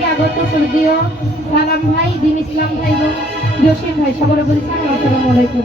থেকে আগত স্বর্গীয় সালাম ভাই, দিন ইসলাম ভাই এবং জসিম ভাই সবার বলি সালাম আসসালামু আলাইকুম।